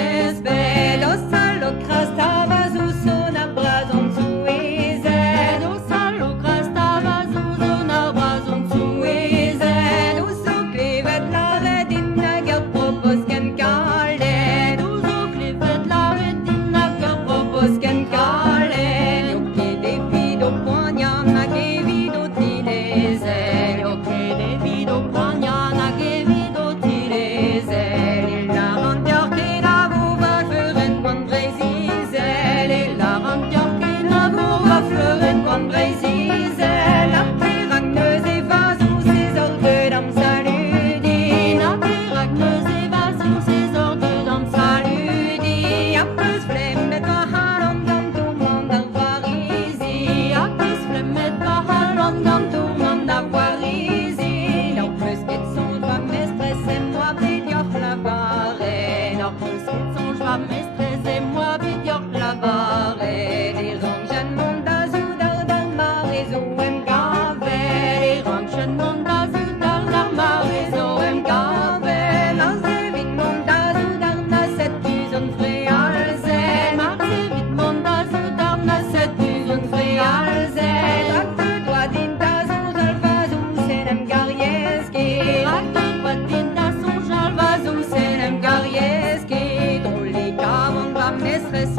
respect. Los salocras tavazos son abrazon suizen. Los salocras tavazos son abrazon suizen. Uso clivet la redina que propos qu'en calen. Uso clivet la redina que propos qu'en calen. Yo que devido poignana que vido tilese. Yo que devido poignana que vido tilese. La rantier que la vova fleuren quan bresizel. La rantier que la vova fleuren quan bresizel. La piragneuse évasou ses ordres d'am saludi. La piragneuse évasou ses ordres d'am saludi. A plus flemmet va halon gant tourment d'avoir ici. A plus flemmet va halon gant tourment d'avoir ici. Leur plus qu'et son va mestresse et moi bédior la barre. Leur plus qu'et son va mestresse et moi bédior la barre. Les rangen mondazou dar dar marezo em gave. Les rangen mondazou dar dar marezo em gave. Mars evit mondazou dar na set tuzon frealzen. Mars evit mondazou dar na set tuzon frealzen. Acte doa din tazon jalvazou senem garieski. Acte doa din tazon jalvazou senem garieski. Drôle les cavons va mestres